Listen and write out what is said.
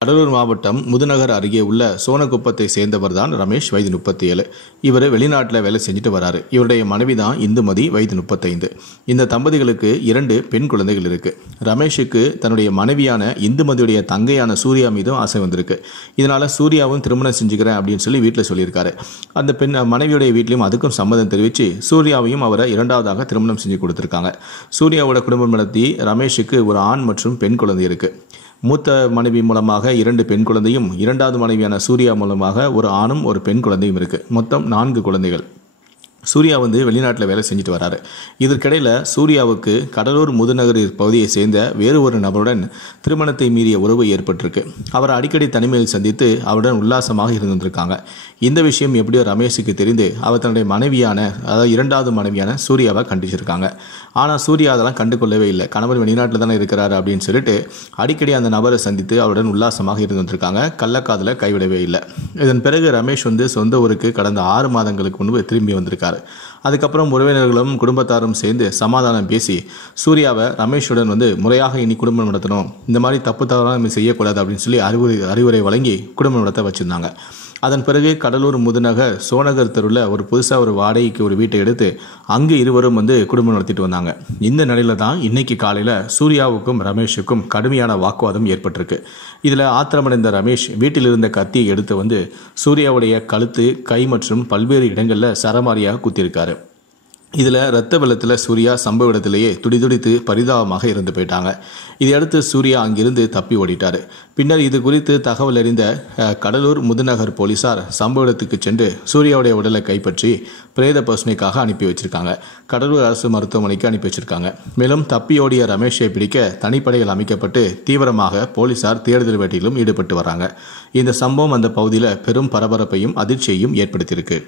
கடலூர் மாவட்டம் முதுநகர் அருகே உள்ள சோனகுப்பத்தை சேர்ந்தவர் தான் ரமேஷ், வயது 37. இவர் வெளிநாட்டில் வேலை செஞ்சுட்டு வராரு. இவருடைய மனைவி தான் இந்துமதி, வயது 35. இந்த தம்பதிகளுக்கு 2 பெண் குழந்தைகள் இருக்கு. ரமேஷுக்கு தன்னுடைய மனைவியான இந்துமதியுடைய தங்கையான சூர்யா மீதும் ஆசை வந்திருக்கு. இதனால சூர்யாவும் திருமணம் செஞ்சுக்கிறேன் அப்படின்னு சொல்லி வீட்டில் சொல்லியிருக்காரு. அந்த பெண் மனைவியுடைய வீட்லையும் அதுக்கும் சம்மதம் தெரிவித்து சூர்யாவையும் அவரை 2வதாக திருமணம் செஞ்சு கொடுத்துருக்காங்க. சூர்யாவோட குடும்பம் நடத்தி ரமேஷுக்கு ஒரு ஆண் மற்றும் பெண் குழந்தை இருக்கு. மூத்த மனைவி மூலமாக 2 பெண் குழந்தையும், 2வது மனைவியான சூர்யா மூலமாக ஒரு ஆணும் ஒரு பெண் குழந்தையும் இருக்கு. மொத்தம் 4 குழந்தைகள். சூர்யா வெளிநாட்டில் வேலை செஞ்சுட்டு வராரு. இதற்கிடையில் சூர்யாவுக்கு கடலூர் முதுநகர் பகுதியை சேர்ந்த வேறு ஒரு நபருடன் திருமணத்தை மீறிய உறவு ஏற்பட்டிருக்கு. அவரை அடிக்கடி தனிமையில் சந்தித்து அவருடன் உல்லாசமாக இருந்திருக்காங்க. இந்த விஷயம் எப்படியோ ரமேஷுக்கு தெரிந்து அவர் தன்னுடைய மனைவியான, அதாவது 2வது மனைவியான சூர்யாவை கண்டிச்சிருக்காங்க. ஆனால் சூர்யா அதெல்லாம் கண்டுகொள்ளவே இல்லை. கணவன் வெளிநாட்டில் தானே இருக்கிறாரு அப்படின்னு சொல்லிட்டு அடிக்கடி அந்த நபரை சந்தித்து அவருடன் உல்லாசமாக இருந்திருக்காங்க. கள்ளக்காதலை கைவிடவே இல்லை. இதன் பிறகு ரமேஷ் சொந்த ஊருக்கு கடந்த 6 மாதங்களுக்கு முன்பு திரும்பி வந்திருக்காரு. அதுக்கப்புறம் உறவினர்களும் குடும்பத்தாரும் சேர்ந்து சமாதானம் பேசி சூர்யாவை ரமேஷுடன் முறையாக இனி குடும்பம் நடத்தணும், இந்த மாதிரி தப்பு தவறாக நம்ம செய்யக்கூடாது அப்படின்னு சொல்லி அறிவுரை வழங்கி குடும்பம் நடத்த வச்சிருந்தாங்க. அதன் பிறகு கடலூர் முதுநகர் சோனகர் தெருவில் ஒரு புதுசாக ஒரு வாடகைக்கு ஒரு வீட்டை எடுத்து அங்கு இருவரும் குடும்பம் நடத்திட்டு வந்தாங்க. இந்த நிலையில தான் இன்னைக்கு காலையில் சூர்யாவுக்கும் ரமேஷுக்கும் கடுமையான வாக்குவாதம் ஏற்பட்டிருக்கு. இதில் ஆத்திரமடைந்த ரமேஷ் வீட்டில் இருந்த கத்தியை எடுத்து சூர்யாவுடைய கழுத்து, கை மற்றும் பல்வேறு இடங்களில் சரமாரியாக குத்திருக்காரு. இதில் ரத்த வெள்ளத்தில் சூர்யா சம்பவ இடத்திலேயே துடிதுடித்து பரிதாபமாக இறந்து போயிட்டாங்க. இதையடுத்து சூர்யா அங்கிருந்து தப்பி ஓடிட்டார். பின்னர் இது குறித்து தகவல் அறிந்த கடலூர் முதுநகர் போலீசார் சம்பவ இடத்துக்கு சென்று சூர்யாவுடைய உடலை கைப்பற்றி பிரேத பரிசோதனைக்காக அனுப்பி வச்சிருக்காங்க. கடலூர் அரசு மருத்துவமனைக்கு அனுப்பி வச்சிருக்காங்க. மேலும் தப்பியோடிய ரமேஷை பிடிக்க தனிப்படைகள் அமைக்கப்பட்டு தீவிரமாக போலீசார் தேடுதல் வேட்டையிலும் ஈடுபட்டு வராங்க. இந்த சம்பவம் அந்த பகுதியில் பெரும் பரபரப்பையும் அதிர்ச்சியையும் ஏற்படுத்தியிருக்கு.